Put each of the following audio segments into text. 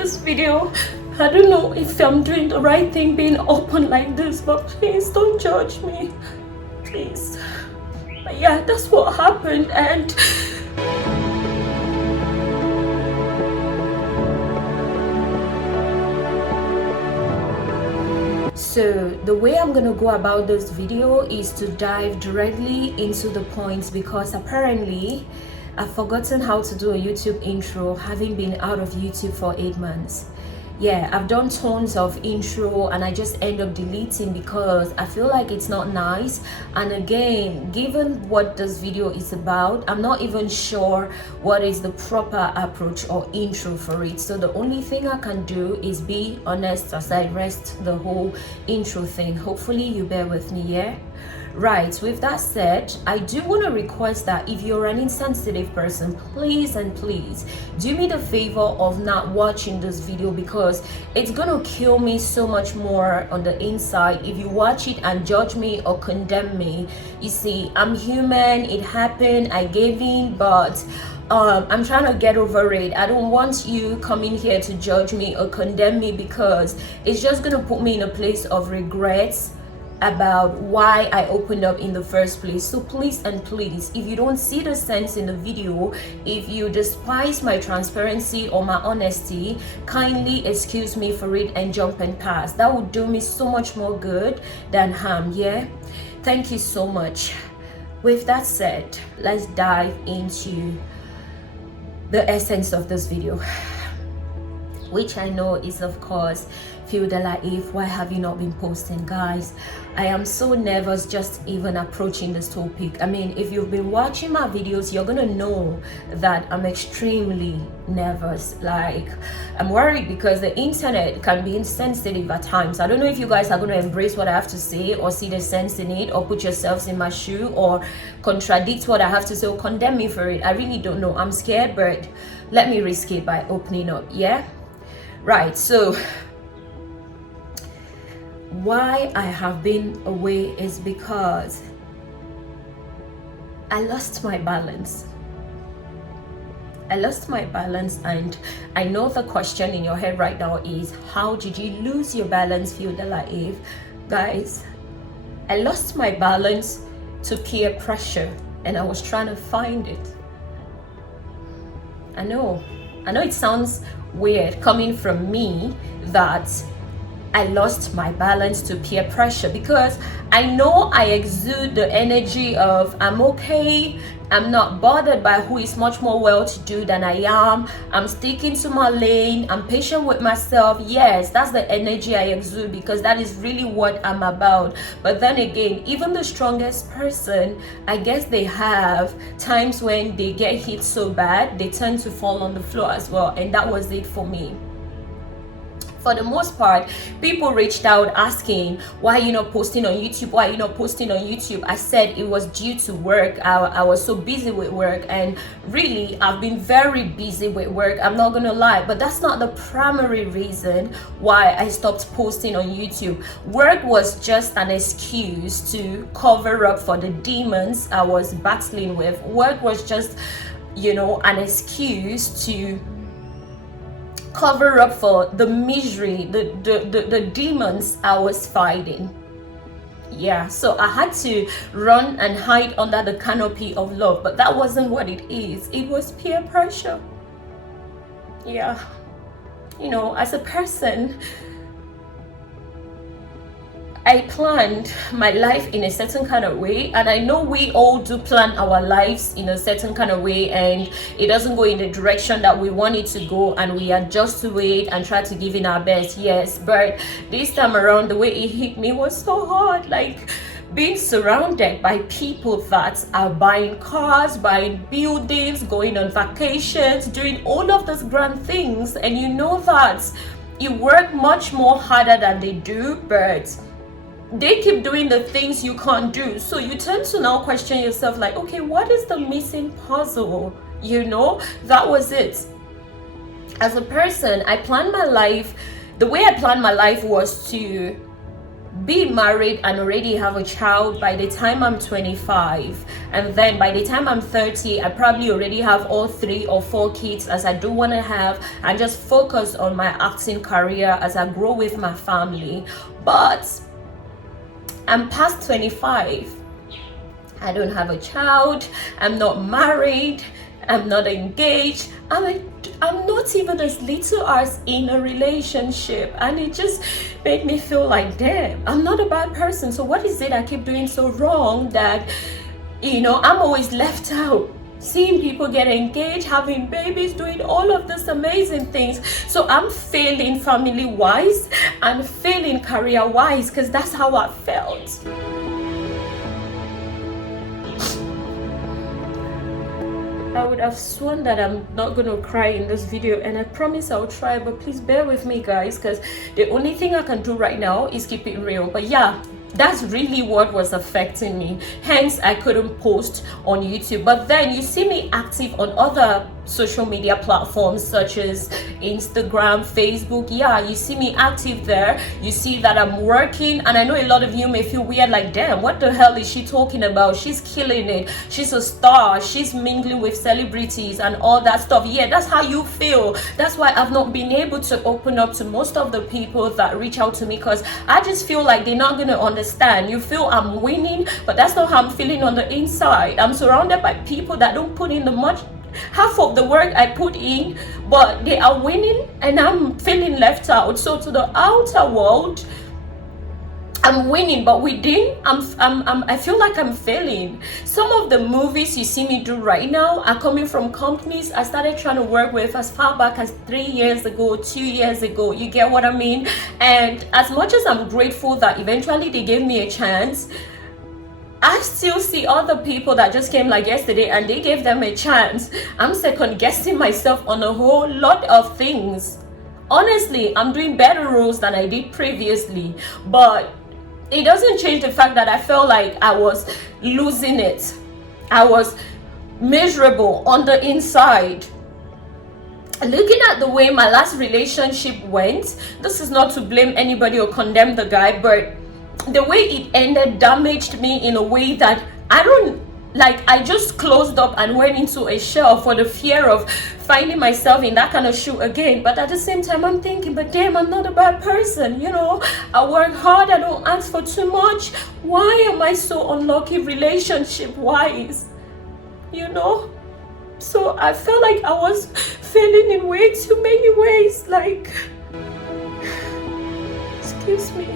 this video. I don't know if I'm doing the right thing being open like this, but please don't judge me, please. But yeah, that's what happened. And so the way I'm gonna go about this video is to dive directly into the points, because apparently I've forgotten how to do a YouTube intro, having been out of YouTube for 8 months. Yeah, I've done tons of intro and I just end up deleting because I feel like it's not nice. And again, given what this video is about, I'm not even sure what is the proper approach or intro for it. So the only thing I can do is be honest as I rest the whole intro thing. Hopefully you bear with me, yeah? Right, with that said, I do want to request that if you're an insensitive person, please and please do me the favor of not watching this video, because it's gonna kill me so much more on the inside if you watch it and judge me or condemn me. You see, I'm human, it happened, I gave in, but I'm trying to get over it. I don't want you coming here to judge me or condemn me, because it's just gonna put me in a place of regrets about why I opened up in the first place. So please and please, if you don't see the sense in the video, if you despise my transparency or my honesty, kindly excuse me for it and jump and pass. That would do me so much more good than harm, yeah? Thank you so much. With that said, let's dive into the essence of this video, which I know is, of course, Philldella, if why have you not been posting? Guys, I am so nervous just even approaching this topic. I mean, if you've been watching my videos, you're gonna know that I'm extremely nervous. Like, I'm worried because the internet can be insensitive at times. I don't know if you guys are gonna embrace what I have to say or see the sense in it, or put yourselves in my shoe, or contradict what I have to say, or condemn me for it. I really don't know. I'm scared, but let me risk it by opening up, yeah? Right, so why I have been away is because I lost my balance. And I know the question in your head right now is, how did you lose your balance, Philldella? Guys, I lost my balance to peer pressure, and I was trying to find it. I know it sounds weird coming from me that I lost my balance to peer pressure, because I know I exude the energy of I'm okay, I'm not bothered by who is much more well-to-do than I am, I'm sticking to my lane, I'm patient with myself. Yes, that's the energy I exude, because that is really what I'm about. But then again, even the strongest person, I guess they have times when they get hit so bad, they tend to fall on the floor as well. And that was it for me. For the most part, people reached out asking, why are you not posting on YouTube? Why are you not posting on YouTube? I said it was due to work. I was so busy with work, and really, I've been very busy with work. I'm not gonna lie, but that's not the primary reason why I stopped posting on YouTube. Work was just an excuse to cover up for the demons I was battling with. Work was just, an excuse to cover up for the misery, the demons I was fighting. Yeah, so I had to run and hide under the canopy of love, but that wasn't what it is. It was peer pressure. Yeah, as a person, I planned my life in a certain kind of way, and I know we all do plan our lives in a certain kind of way, and it doesn't go in the direction that we want it to go, and we adjust to it and try to give in our best. Yes, but this time around, the way it hit me was so hard. Like, being surrounded by people that are buying cars, buying buildings, going on vacations, doing all of those grand things, and you know that you work much more harder than they do, but they keep doing the things you can't do. So you tend to now question yourself, like, okay, what is the missing puzzle? That was it. As a person, I planned my life. The way I planned my life was to be married and already have a child by the time I'm 25, and then by the time I'm 30 I probably already have all 3 or 4 kids, as I do want to have, and just focus on my acting career as I grow with my family. But I'm past 25, I don't have a child, I'm not married, I'm not engaged, I'm not even as little as in a relationship, and it just made me feel like, damn, I'm not a bad person. So what is it I keep doing so wrong that, you know, I'm always left out? Seeing people get engaged, having babies, doing all of these amazing things. So I'm failing family wise and failing career wise, because that's how I felt. I would have sworn that I'm not going to cry in this video, and I promise I'll try, but please bear with me guys, because the only thing I can do right now is keep it real. But yeah, that's really what was affecting me, hence I couldn't post on YouTube. But then you see me active on other social media platforms such as Instagram, Facebook. Yeah, you see me active there. You see that I'm working, and I know a lot of you may feel weird, like, damn, what the hell is she talking about? She's killing it, she's a star, she's mingling with celebrities and all that stuff. Yeah, that's how you feel. That's why I've not been able to open up to most of the people that reach out to me, because I just feel like they're not gonna understand. You feel I'm winning, but that's not how I'm feeling on the inside. I'm surrounded by people that don't put in the much half of the work I put in, but they are winning and I'm feeling left out. So to the outer world, I'm winning, but within, I feel like I'm failing. Some of the movies you see me do right now are coming from companies I started trying to work with as far back as 3 years ago, 2 years ago. You get what I mean? And as much as I'm grateful that eventually they gave me a chance, I still see other people that just came like yesterday and they gave them a chance. I'm second guessing myself on a whole lot of things. Honestly, I'm doing better roles than I did previously, but it doesn't change the fact that I felt like I was losing it. I was miserable on the inside. Looking at the way my last relationship went, this is not to blame anybody or condemn the guy, but the way it ended damaged me in a way that I just closed up and went into a shell for the fear of finding myself in that kind of shoe again. But at the same time, I'm thinking, but damn, I'm not a bad person, you know. I work hard, I don't ask for too much. Why am I so unlucky relationship wise, you know? So I felt like I was failing in way too many ways, like, excuse me.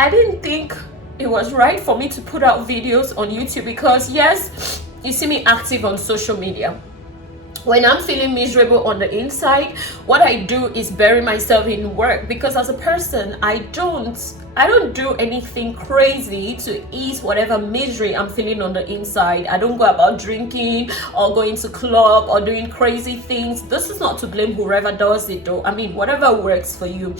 I didn't think it was right for me to put out videos on YouTube, because yes, you see me active on social media. when I'm feeling miserable on the inside, what I do is bury myself in work, because as a person, I don't do anything crazy to ease whatever misery I'm feeling on the inside. I don't go about drinking or going to club or doing crazy things. This is not to blame whoever does it though. I mean, whatever works for you.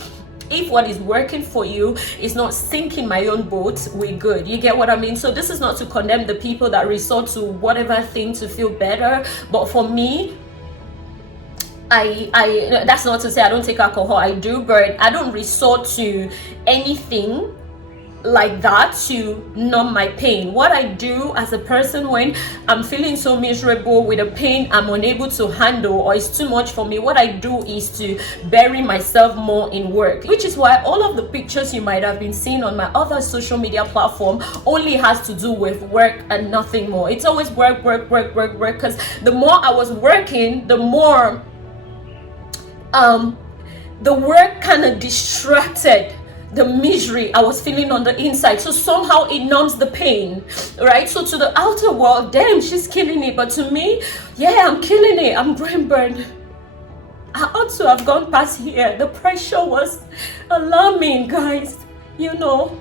If what is working for you is not sinking my own boat, we're good. You get what I mean? So this is not to condemn the people that resort to whatever thing to feel better. But for me, I that's not to say I don't take alcohol. I do, but I don't resort to anything like that to numb my pain. What I do as a person when I'm feeling so miserable with a pain I'm unable to handle or it's too much for me, what I do is to bury myself more in work, which is why all of the pictures you might have been seeing on my other social media platform only has to do with work and nothing more. It's always work, because the more I was working, the more the work kind of distracted the misery I was feeling on the inside. So somehow it numbs the pain, right? So to the outer world, damn, she's killing it. But to me, yeah, I'm killing it. I'm brain burned. I ought to have gone past here. The pressure was alarming, guys, you know.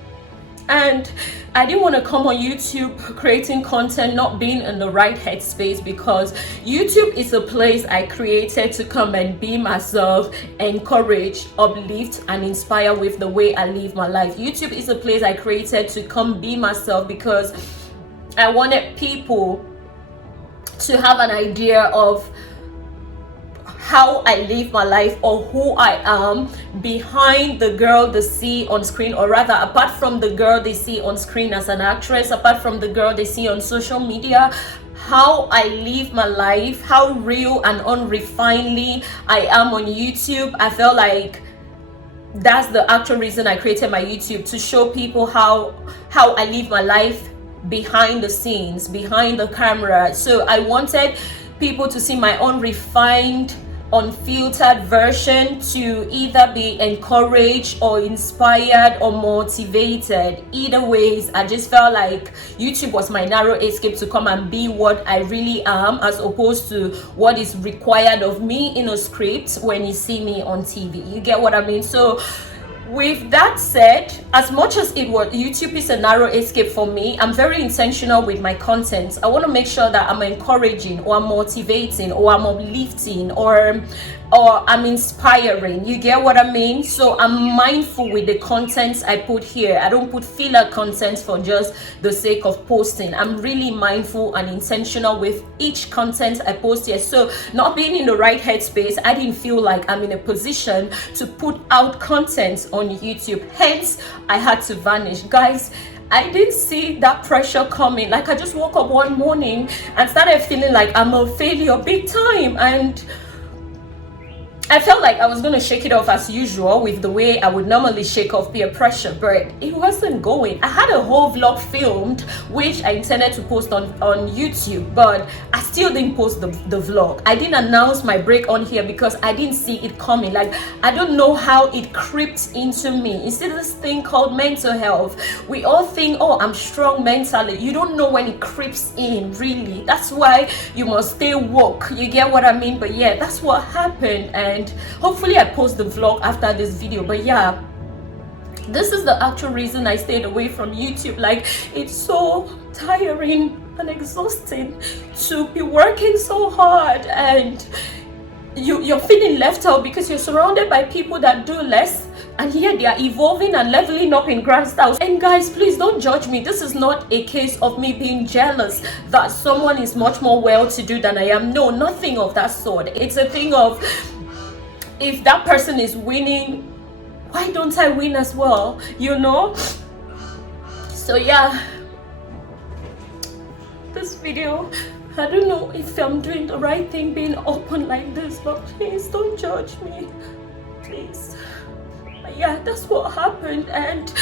And I didn't want to come on YouTube creating content not being in the right headspace, because YouTube is a place I created to come and be myself, encourage, uplift, and inspire with the way I live my life. YouTube is a place I created to come be myself because I wanted people to have an idea of how I live my life or who I am behind the girl they see on screen, or rather apart from the girl they see on screen as an actress, apart from the girl they see on social media, how I live my life, how real and unrefinedly I am on YouTube. I felt like that's the actual reason I created my YouTube, to show people how I live my life behind the scenes, behind the camera. So I wanted people to see my unrefined, unfiltered version, to either be encouraged or inspired or motivated. Either ways, I just felt like YouTube was my narrow escape to come and be what I really am, as opposed to what is required of me in a script when you see me on TV. You get what I mean? So with that said, as much as YouTube is a narrow escape for me, I'm very intentional with my content. I want to make sure that I'm encouraging, or I'm motivating, or I'm uplifting, or I'm inspiring. You get what I mean? So I'm mindful with the content I put here. I don't put filler content for just the sake of posting. I'm really mindful and intentional with each content I post here. So not being in the right headspace, I didn't feel like I'm in a position to put out content on YouTube. Hence, I had to vanish. Guys, I didn't see that pressure coming. Like, I just woke up one morning and started feeling like I'm a failure big time, and I felt like I was going to shake it off as usual with the way I would normally shake off peer pressure, but it wasn't going. I had a whole vlog filmed, which I intended to post on YouTube, but I still didn't post the vlog. I didn't announce my break on here because I didn't see it coming. Like, I don't know how it crept into me. You see this thing called mental health. We all think, oh, I'm strong mentally. You don't know when it creeps in, really. That's why you must stay woke. You get what I mean? But yeah, that's what happened. And hopefully I post the vlog after this video. But yeah, this is the actual reason I stayed away from YouTube. Like, it's so tiring and exhausting to be working so hard and you're feeling left out because you're surrounded by people that do less, and here they are evolving and leveling up in grand styles. And guys, please don't judge me. This is not a case of me being jealous that someone is much more well-to-do than I am. No, nothing of that sort. It's a thing of, if that person is winning, why don't I win as well, you know? So yeah, this video, I don't know if I'm doing the right thing being open like this, but please don't judge me, please. But yeah, that's what happened. And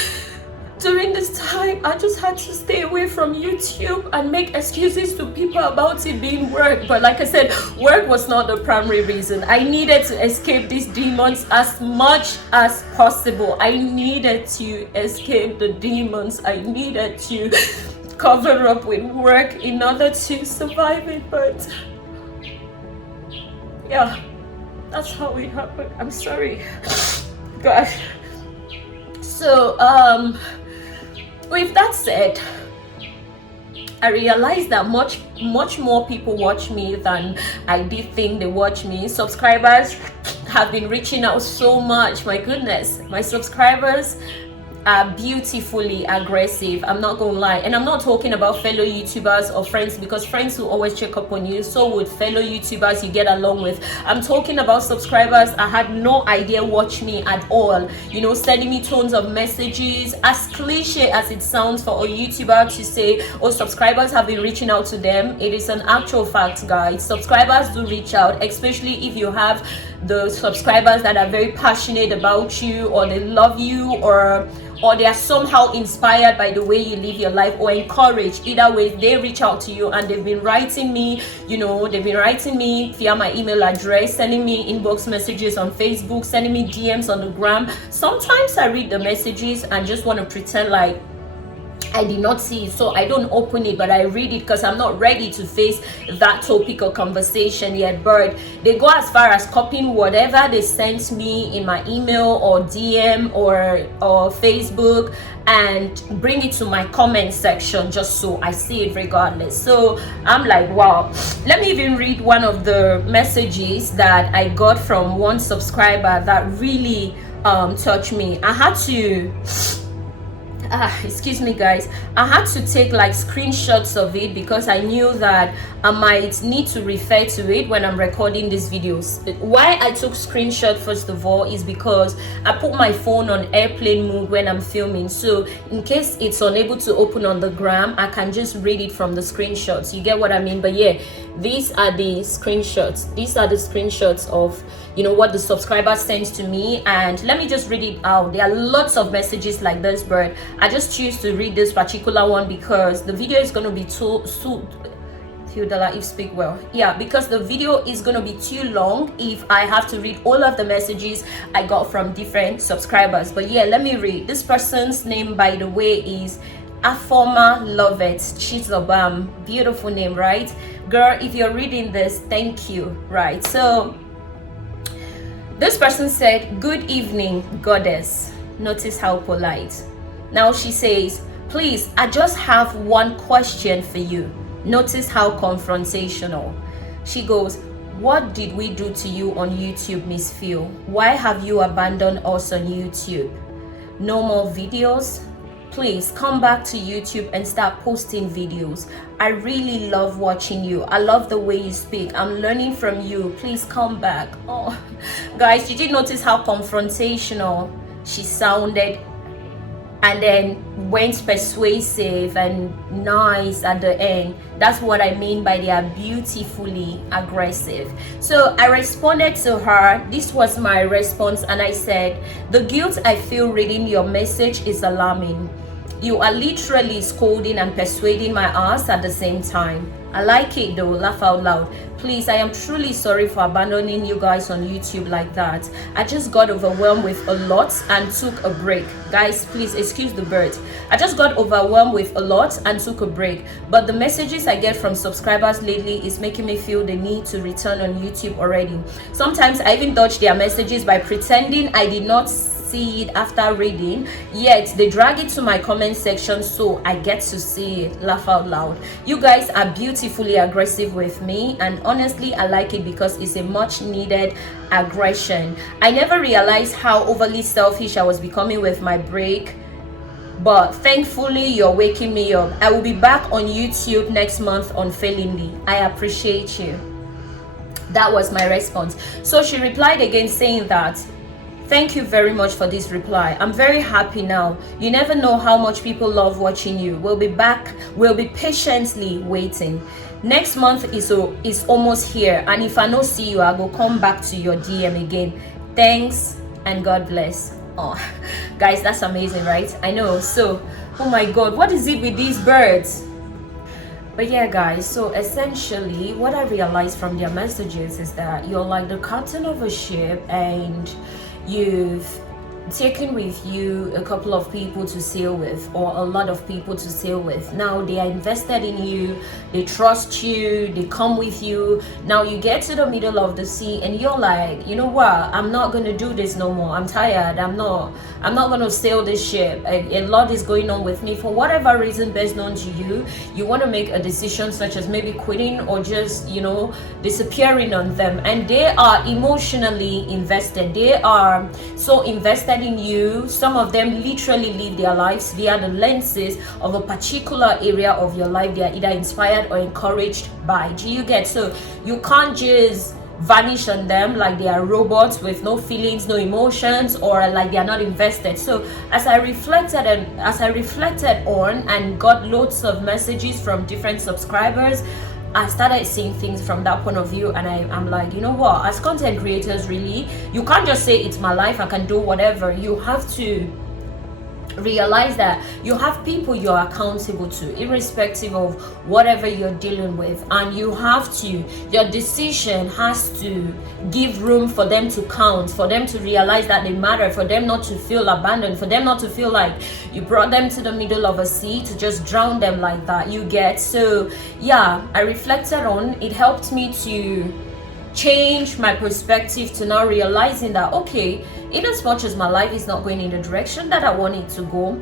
during this time, I just had to stay away from YouTube and make excuses to people about it being work. But like I said, work was not the primary reason. I needed to escape these demons as much as possible. I needed to escape the demons. I needed to cover up with work in order to survive it. But Yeah, that's how it happened. I'm sorry. Gosh. So with that said, I realized that much more people watch me than I did think they watch me. Subscribers have been reaching out so much. My goodness, my subscribers are beautifully aggressive. I'm not gonna lie. And I'm not talking about fellow YouTubers or friends, because friends will always check up on you. So would fellow YouTubers you get along with. I'm talking about subscribers I had no idea watch me at all. You know, sending me tons of messages. As cliche as it sounds for a YouTuber to say, oh, subscribers have been reaching out to them, it is an actual fact, guys. Subscribers do reach out, especially if you have the subscribers that are very passionate about you, or they love you, or they are somehow inspired by the way you live your life, or encouraged. Either way, they reach out to you, and they've been writing me, you know, they've been writing me via my email address, sending me inbox messages on Facebook, sending me DMs on the gram. Sometimes I read the messages and just want to pretend like I did not see it, so I don't open it, but I read it because I'm not ready to face that topic or conversation yet. But they go as far as copying whatever they sent me in my email or DM or Facebook and bring it to my comment section just so I see it regardless. So I'm like, wow. Let me even read one of the messages that I got from one subscriber that really touched me. I had to excuse me guys, I had to take like screenshots of it because I knew that I might need to refer to it when I'm recording these videos. Why I took screenshot first of all is because I put my phone on airplane mode when I'm filming, so in case it's unable to open on the gram, I can just read it from the screenshots. You get what I mean? But yeah, these are the screenshots. These are the screenshots of, you know, what the subscriber sends to me, and let me just read it out. There are lots of messages like this, but I just choose to read this particular one because the video is going to be too Philldella, if speak well, yeah, because the video is going to be too long if I have to read all of the messages I got from different subscribers. But yeah, let me read. This person's name, by the way, is Afoma Lovet Chizobam. Beautiful name, right? Girl, if you're reading this, thank you. Right, so this person said, good evening, goddess. Notice how polite. Now she says, please, I just have one question for you. Notice how confrontational. She goes, what did we do to you on YouTube, Miss Phil? Why have you abandoned us on YouTube? No more videos? Please come back to YouTube and start posting videos. I really love watching you. I love the way you speak. I'm learning from you. Please come back. Oh, guys, did you notice how confrontational she sounded? And then went persuasive and nice at the end. That's what I mean by they are beautifully aggressive. So I responded to her. This was my response, and I said, the guilt I feel reading your message is alarming. You are literally scolding and persuading my ass at the same time. I like it though, laugh out loud. Please, I am truly sorry for abandoning you guys on YouTube like that. I just got overwhelmed with a lot and took a break. Guys, please excuse the bird. I just got overwhelmed with a lot and took a break. But the messages I get from subscribers lately is making me feel the need to return on YouTube already. Sometimes I even dodge their messages by pretending I did not see it after reading, yet they drag it to my comment section so I get to see it. Laugh out loud. You guys are beautifully aggressive with me, and honestly I like it because it's a much needed aggression. I never realized how overly selfish I was becoming with my break, but thankfully you're waking me up. I will be back on YouTube next month on Philldella. I appreciate you. That was my response. So she replied again saying that, thank you very much for this reply. I'm very happy now. You never know how much people love watching you. We'll be back. We'll be patiently waiting. Next month is almost here, and if I don't see you, I will come back to your DM again. Thanks and God bless. Oh, guys, that's amazing, right? I know. So, oh my God, what is it with these birds? But yeah, guys, so essentially what I realized from their messages is that you're like the captain of a ship, and you've taking with you a couple of people to sail with, or a lot of people to sail with. Now they are invested in you, they trust you, they come with you. Now you get to the middle of the sea and you're like, you know what, I'm not gonna do this no more, I'm tired, I'm not gonna sail this ship. A lot is going on with me for whatever reason best known to you. You want to make a decision such as maybe quitting or just, you know, disappearing on them, and they are emotionally invested. They are so invested in you. Some of them literally live their lives via the lenses of a particular area of your life they are either inspired or encouraged by. Do you get? So you can't just vanish on them like they are robots with no feelings, no emotions, or like they are not invested. So as I reflected on and got loads of messages from different subscribers, I started seeing things from that point of view, and I'm like, you know what, as content creators, really, you can't just say it's my life, I can do whatever. You have to realize that you have people you're accountable to, irrespective of whatever you're dealing with, and you have to, your decision has to give room for them to count, for them to realize that they matter, for them not to feel abandoned, for them not to feel like you brought them to the middle of a sea to just drown them like that. You get? So yeah, I reflected on it, helped me to change my perspective to now realizing that, okay, in as much as my life is not going in the direction that I want it to go,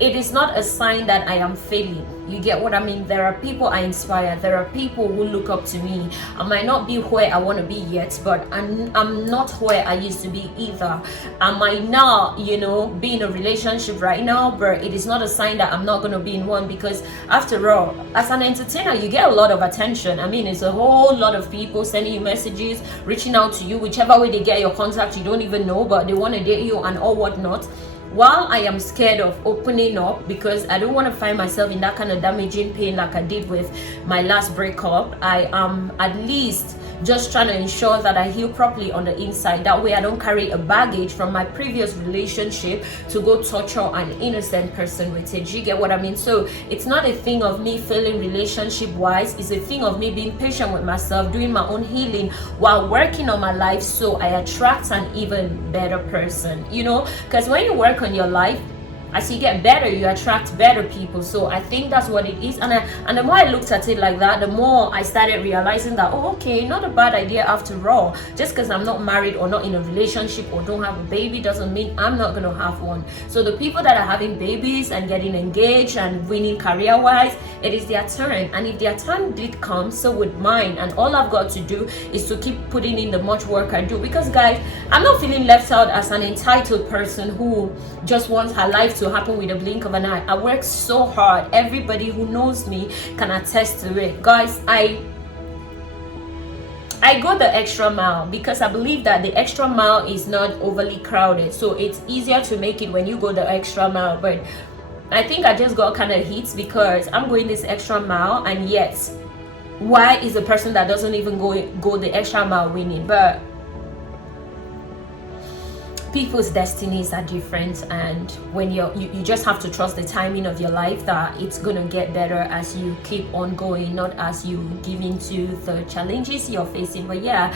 it is not a sign that I am failing. You get what I mean? There are people I inspire, there are people who look up to me. I might not be where I want to be yet, but I'm not where I used to be either. I might not, you know, be in a relationship right now, but it is not a sign that I'm not going to be in one, because after all, as an entertainer, you get a lot of attention. I mean, it's a whole lot of people sending you messages, reaching out to you, whichever way they get your contact, you don't even know, but they want to date you and all whatnot. While I am scared of opening up because I don't want to find myself in that kind of damaging pain like I did with my last breakup, I am at least just trying to ensure that I heal properly on the inside. That way I don't carry a baggage from my previous relationship to go torture an innocent person with it. You get what I mean? So it's not a thing of me failing relationship wise, it's a thing of me being patient with myself, doing my own healing while working on my life, so I attract an even better person, you know, because when you work on your life, as you get better, you attract better people. So I think that's what it is. And the more I looked at it like that, the more I started realizing that, oh, okay, not a bad idea after all. Just because I'm not married or not in a relationship or don't have a baby doesn't mean I'm not going to have one. So the people that are having babies and getting engaged and winning career-wise, it is their turn. And if their turn did come, so would mine. And all I've got to do is to keep putting in the much work I do. Because guys, I'm not feeling left out as an entitled person who just wants her life to happen with a blink of an eye. I work so hard. Everybody who knows me can attest to it. Guys, I go the extra mile because I believe that the extra mile is not overly crowded. So it's easier to make it when you go the extra mile. But I think I just got kind of hit because I'm going this extra mile, and yet why is a person that doesn't even go the extra mile winning? But people's destinies are different, and when you just have to trust the timing of your life, that it's gonna get better as you keep on going, not as you give into the challenges you're facing. But yeah,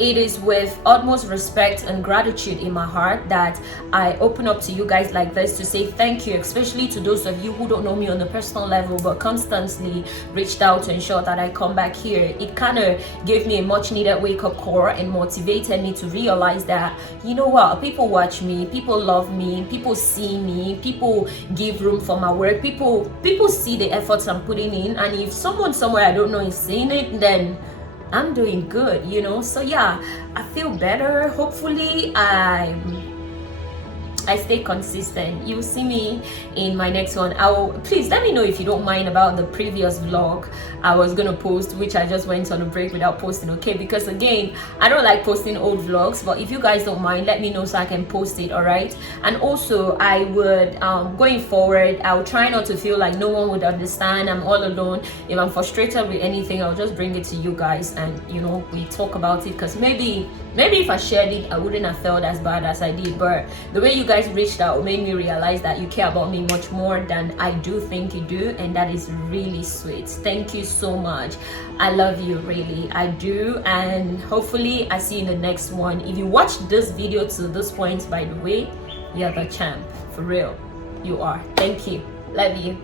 it is with utmost respect and gratitude in my heart that I open up to you guys like this to say thank you, especially to those of you who don't know me on a personal level but constantly reached out to ensure that I come back here. It kind of gave me a much needed wake-up call and motivated me to realize that, you know what, people watch me, people love me, people see me, people give room for my work, people see the efforts I'm putting in, and if someone somewhere I don't know is seeing it, then I'm doing good, you know. So yeah, I feel better. Hopefully I stay consistent. You'll see me in my next one. Please let me know if you don't mind about the previous vlog I was gonna post, which I just went on a break without posting, okay? Because again, I don't like posting old vlogs, but if you guys don't mind, let me know so I can post it, all right? And also I would going forward, I'll try not to feel like no one would understand, I'm all alone. If I'm frustrated with anything, I'll just bring it to you guys and, you know, we talk about it, because maybe Maybe if I shared it, I wouldn't have felt as bad as I did, but the way you guys reached out made me realize that you care about me much more than I do think you do, and that is really sweet. Thank you so much. I love you, really, I do, and hopefully I see you in the next one. If you watched this video to this point, by the way, you're the champ, for real, you are. Thank you, love you.